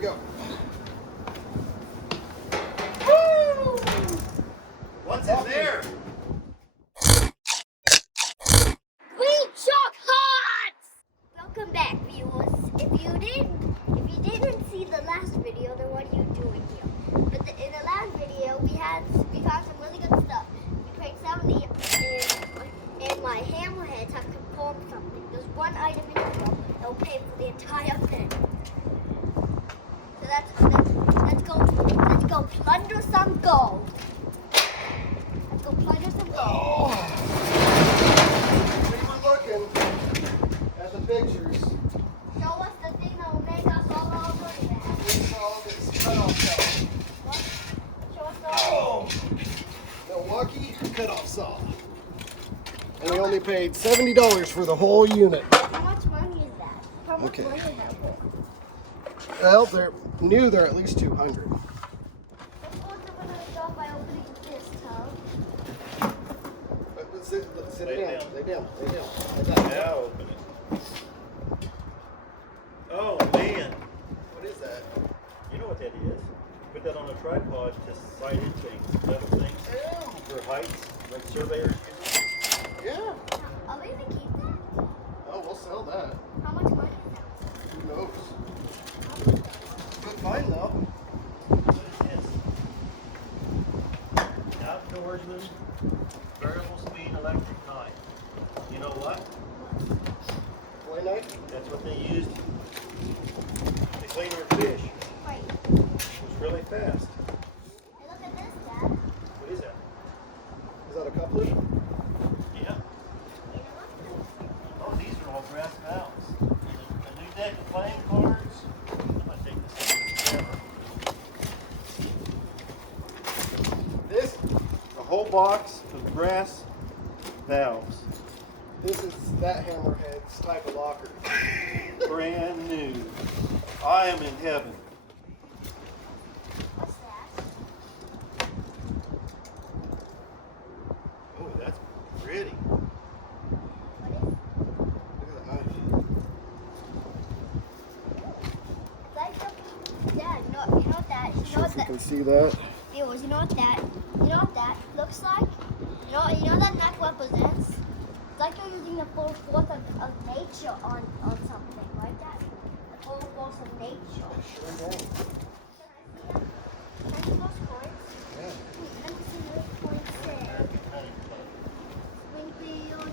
go. Woo! What's in there? Green chocolates! Welcome back, viewers. If you didn't see the last video, then what are you doing here? But in the last video, we found some really good stuff. We paid 70, and my hammerheads have performed something. There's one item in the video that will pay for the entire thing. So let's go plunder some gold. Let's go plunder some gold. Oh. We were looking at the pictures. Show us the thing that will make us all over that. We saw this cutoff saw. What? Show us the Oh! Milwaukee cutoff saw. And we only paid $70 for the whole unit. How much money is that? How much Okay. money is that worth? Well, they're at least 200. Let's open the door by opening this tub. Let's sit Lay down. down. Lay down. Now open it. Oh man, What is that? you know what that is? Put that on a tripod to sighted things, metal things for heights, like surveyors use. Yeah. Are we gonna keep that? Oh, we'll sell that. How much money is that? Who knows? Good find though. What is this? Outdoorsman variable speed electric knife. You know what? Play knife? That's what they used to clean our fish. Wait. It's really fast. Hey, look at this, Dad. What is that? Is that a coupler? Yeah. You know Oh, these are all brass valves. A new deck of playing cards. I'm gonna take this over the camera. This, a whole box of brass valves. This is that hammerhead's type of locker. Brand new. I am in heaven. What's that? Oh, that's pretty. What is it? Look at that knife. Like the, Dad, you know what that, Sure if you can see that. viewers, you know what that looks like? You know what that knife represents? It's like you're using the full force of nature on something, right, Dad? The full force of nature. Sure thing. Can I see those coins? Yeah. Let me see what coins say. Springfield.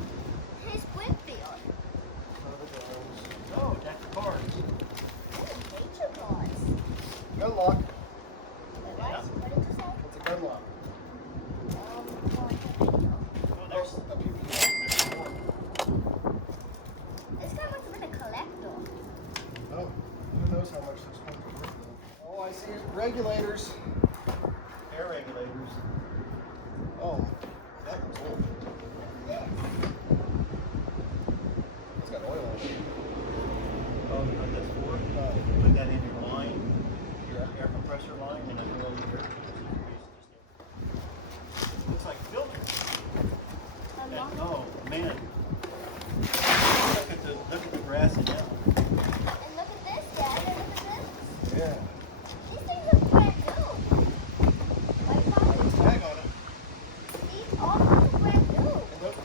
Hey, Springfield. Oh, deck of cards. Oh, nature cards. Gun lock. Wait, what? Yeah. What did you say? It's a gun lock. Oh, there's A PPE. This guy must have been a collector. Oh, who knows how much this one's worth though. All I see is regulators. air regulators. Oh, that one's old. This. It's got oil in it. Oh, you know what that's for? Put that in your line, your air compressor line, and I go over here. Looks like filter. Oh man. Look at the grass and now. And look at this, Dad. And look at this. Yeah. These things are brand new. Like, Tag on it. these all are brand new. And look,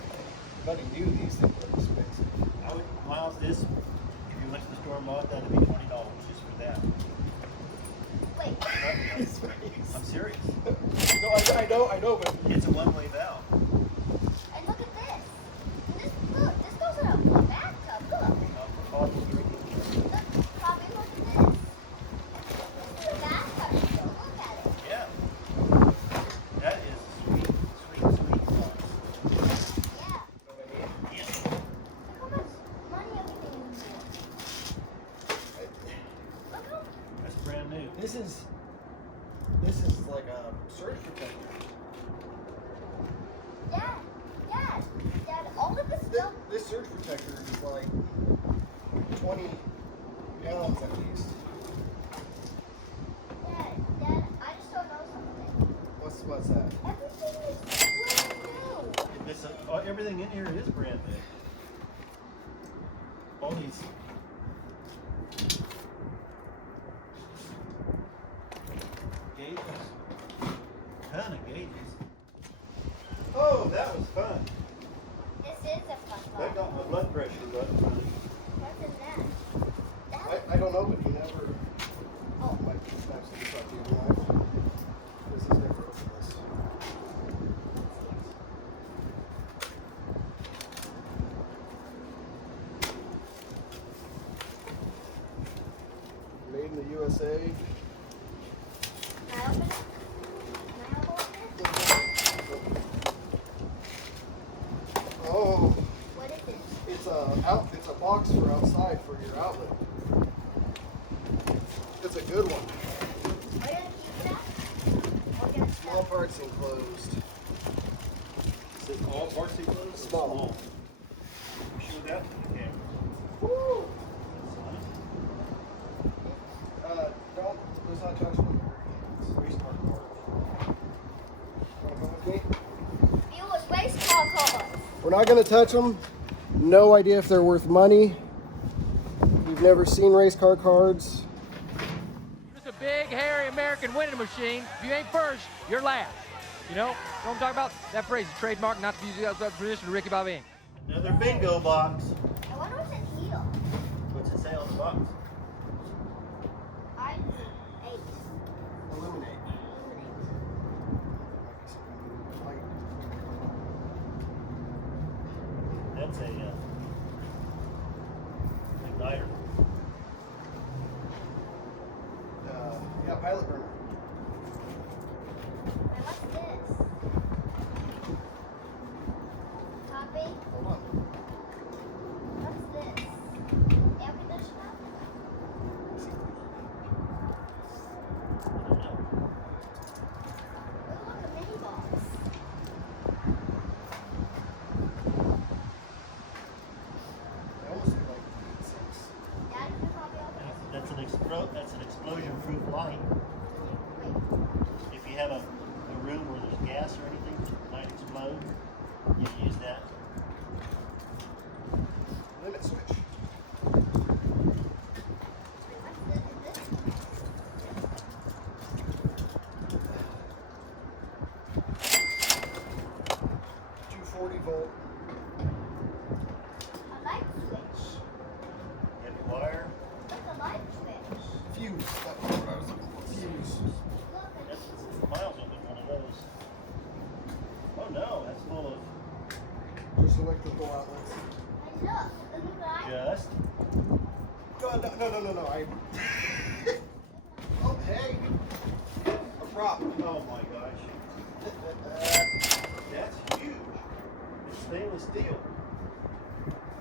buddy knew these things were expensive. I would, Miles, this, if you went to the store and bought that, it'd be $20 just for that. Wait. His face. I'm serious. No, I know, but It's a one-way valve. And look at this. This goes in a bathtub. Look. For coffee drinking. Look, Bobby, look at this. This is a bathtub. Look at it. Yeah. That is sweet sauce. Yeah. Yeah. Look how much money everything is in here. Look how. That's brand new. this is like a surge protector. Dad, all of this This, stuff. this surge protector is like 20 gallons at least. Dad, I just don't know something. What's that? Everything is brand new. Everything in here is brand new. All these the USA. Can I open it? Can I open it? Oh, What is it? it's a box for outside for your outlet. It's a good one. Are you gonna keep that? Or gonna Small parts enclosed. Is it all parts enclosed? or Small. Show that to the camera. Woo! That's Don't, let's not touch them. nice. Race car parts. Wanna come with me? Viewers, race car cars. We're not gonna touch them. No idea if they're worth money. We've never seen race car cards. It's a big, hairy American winning machine. If you ain't first, you're last. You know what I'm talking about? That phrase is trademark, not to be used outside tradition of Ricky Bobby. Another bingo box. I wonder what's in here. What's it say on the box? I do 8. Illuminate. That's a igniter. Yeah, pilot burner. Wait, what's this? Copy? Hold on. What's this? Air conditioner? I don't know. Ooh, look, a mini box. They almost look like six. Dad, can you probably open it? That's an explosion-proof light. Wait. If you have a room where there's gas or anything that might explode, you use that. Limit switch. What's this? Is this? 240 volt. A light switch. Heavy wire. What's a light switch? Fuse. That's what I was looking for. Fuse. Look, That's Miles will get one of those. Oh no, that's full of Just electrical outlets. and look at light. just. No. Oh, hey. A prop. Oh my gosh. That's huge. It's stainless steel.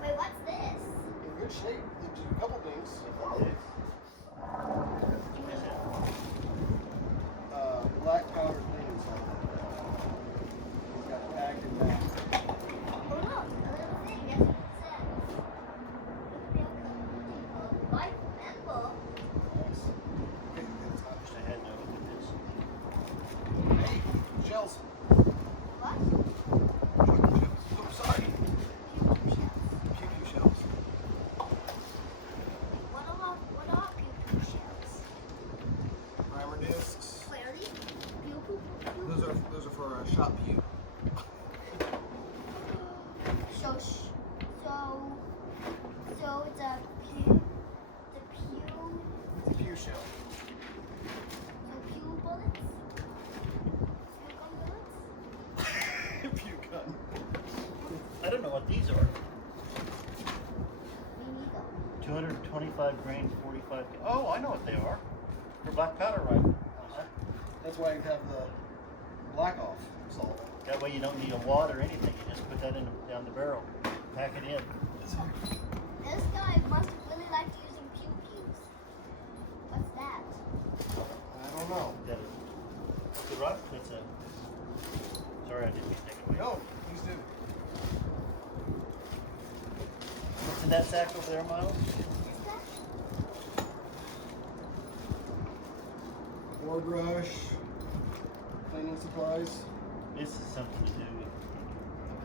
Wait, what's this? In good shape. There's a couple things. Black powder cleaning solvent. It's got it packed in back. Oh look, a little thing. Guess what it says? Light member. Nice. Okay, it's not- I had no look at this. Hey, shells. What? Oh, sorry. Pew pew shells. What are pew-pew shells? Primer discs. Wait, are these pew-pew? Those are for shop pew. So it's a pew. The pew. It's a pew shell. So pew bullets. Pew gun bullets. Pew gun. I don't know what these are. Me neither. 225 grain, 45. Oh, I know what they are. For black powder rifle. That's why I have the black off solvent. That way you don't need a wad or anything. You just put that in down the barrel, pack it in. This guy must have really liked using pew-pews. What's that? I don't know. That is. It's a rock. It's a. Sorry, I didn't mean to take it away. No, please do. What's in that sack over there, Miles? What's that? Board brush. Cleaning supplies. This is something to do with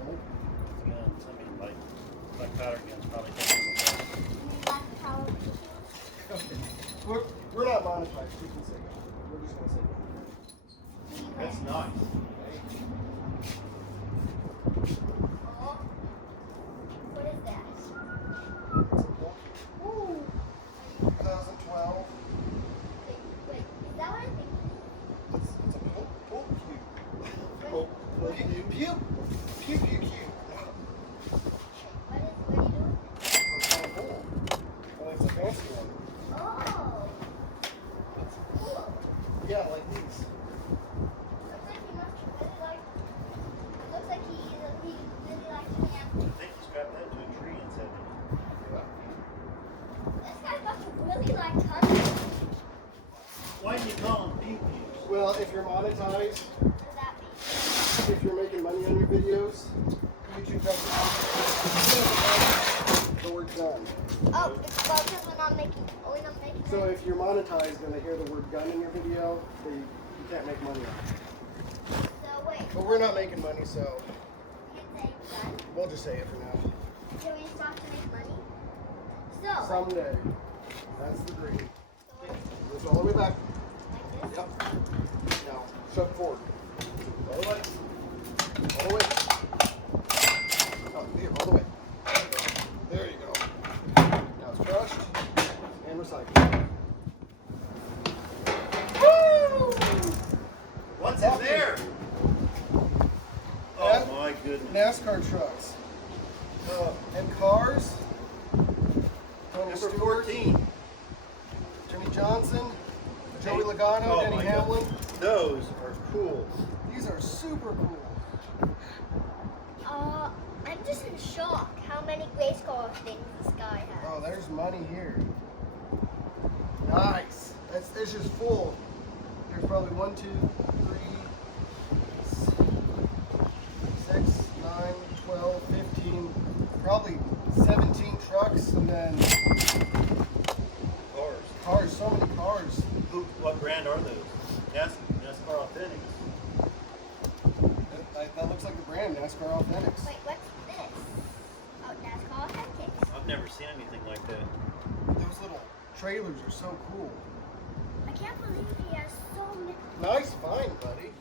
Bolt. guns. I mean, like powder guns probably don't do with that. You mean black power pew-pews? Okay. We're not monetized. You can say that. We're just gonna say that. That's nice. Oh. What is that? It's a bolt. Woo! 2012. Wait, is that what I think? It's a bolt pew. Bolt Pew pew. Pew pew pew. What are you doing? It's a bolt. Well, it's a fancy one. Oh. Yeah, like these. Looks like he must really like. It looks like he really likes camping. I think he strapped that to a tree and said, This guy must really like hunting. why do you call them pew pews? Well, if you're monetized, What does that mean? if you're making money on your videos, YouTube doesn't the word gun. Oh, it's well because we're not making. So if you're monetized and they hear the word gun in your video, you can't make money on it. So wait. But we're not making money, so You can say gun. we'll just say it for now. Can we start to make money? So. Someday. That's the dream. Goes all the way back. Like this. Yep. Now, shove forward. All the way. All the way. Oh, here, all the way. There you go. Now it's crushed and recycled. Woo! What's in there? Oh my goodness. NASCAR trucks. And cars. Tony Number Stewart, 14. Jimmy Johnson, Joey Hey. Logano, Oh Denny my Hamlin. God. Those are cool. These are super cool. I'm just in shock how many race car things this guy has. Oh, there's money here. Nice. It's just full. There's probably 1, 2, 3, 6, 9, 12, 15, probably 17 trucks, and then Cars. cars. So many cars. What brand are those? NASCAR Authentics. That looks like the brand, NASCAR Authentics. Wait, what's this? Oh, NASCAR Authentics. I've never seen anything like that. Those little trailers are so cool. I can't believe he has so many. Nice find, buddy.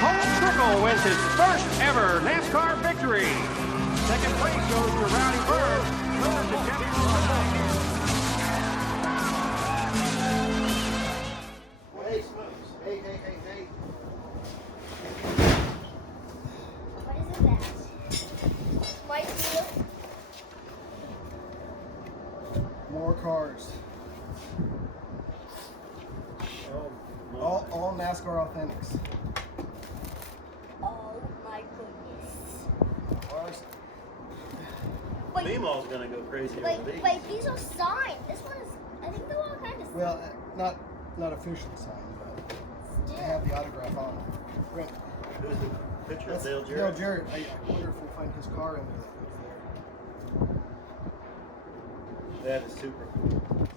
Cole Trickle wins his first ever NASCAR victory. Second place goes to Rowdy Bird. Third to Jeffy Lawson. Hey, hey. What is that? White wheel. More cars. Oh, my. All NASCAR Authentics. Oh my goodness. Cars. Wait, Meemaw's gonna go crazy wait, over these. wait, these are signed. This one is, I think they're all kind of Well, not officially signed, but they still. have the autograph on them. Right. Who's the picture of That's Dale Dale Jarrett? Jarrett. I wonder if we'll find his car in there that goes there. That is super cool.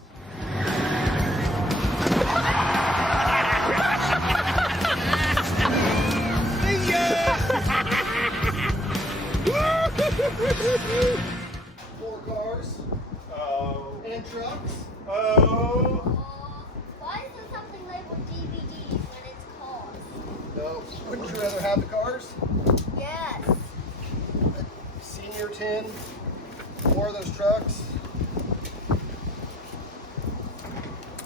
Four cars Oh. and trucks. Oh. Why is there something labeled DVDs when it's cars? No. Wouldn't you rather have the cars? Yes. Senior 10. More of those trucks.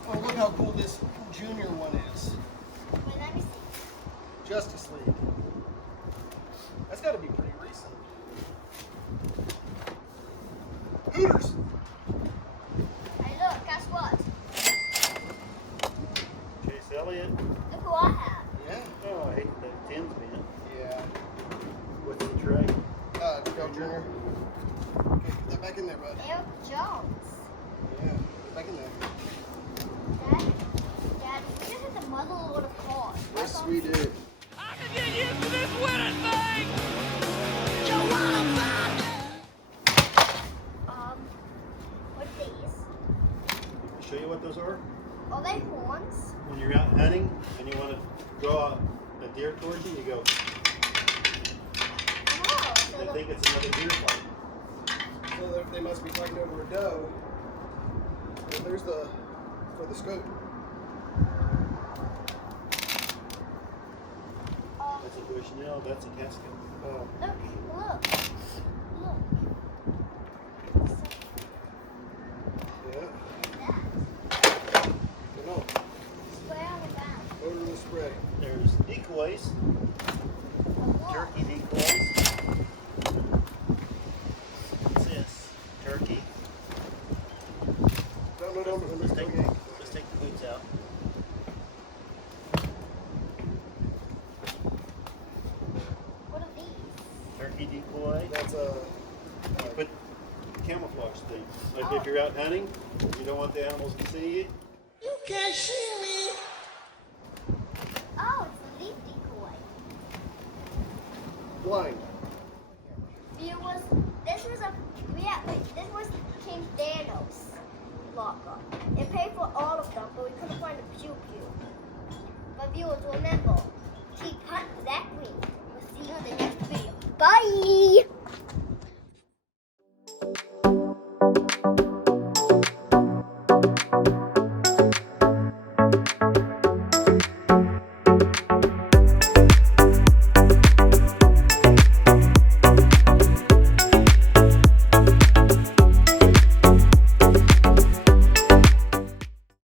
Oh, look how cool this junior one is. Wait, let me see. Justice League. That's got to be pretty recent. Hooters. Hey, look, guess what? Chase Elliott. Look who I have. Yeah. Oh, I hate that Tim's been. Yeah. What's the tray? Go Junior. Okay, put that back in there, bud. Eric Jones. Yeah, put it back in there. Dad, we just have to muddle a lot of cars. Yes, we do. I can get used to this winning thing. What's these? Show you what those are? Are they horns? When you're out hunting and you want to draw a deer towards you, you go. Oh, so They the, think it's another deer fight. So they must be fighting over a doe. And there's the for the scope. That's a Bushnell. That's a casket. Oh, look. yeah. That. Good on. Spray on the back. Odorless spray. There's decoys. Look. Turkey decoys. What's this? Turkey. No. Let's take the you're out hunting, you don't want the animals to see you. You can't see me. Oh, it's a leaf decoy. Blind. Viewers, this was King Thanos lockup. It paid for all of them, but we couldn't find a pew pew. But viewers, remember, keep hunting that queen. We'll see you in the next video. Bye!